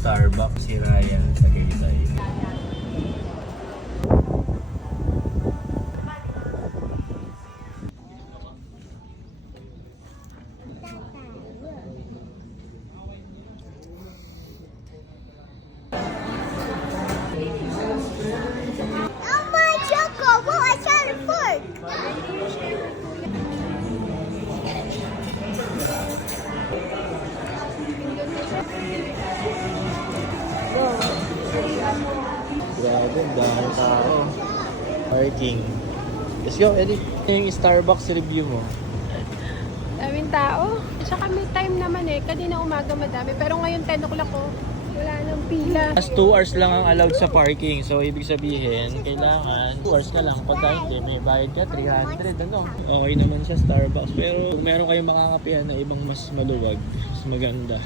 Starbucks si Raya sa Tagaytay. Grabe, ang daming tao. Parking. Let's go, Eddie. Yung Starbucks review mo. Daming tao. Tsaka may time naman eh. Kanina umaga madami. Pero ngayon 10 o'clock ko. Wala nang pila. Mas 2 hours lang ang allowed sa parking. So, ibig sabihin, kailangan 2 hours ka lang. Pagka hindi, may bayad ka, 300. Ano? Okay naman siya, Starbucks. Pero kung meron kayong makakapihan na ibang mas maluwag, mas maganda.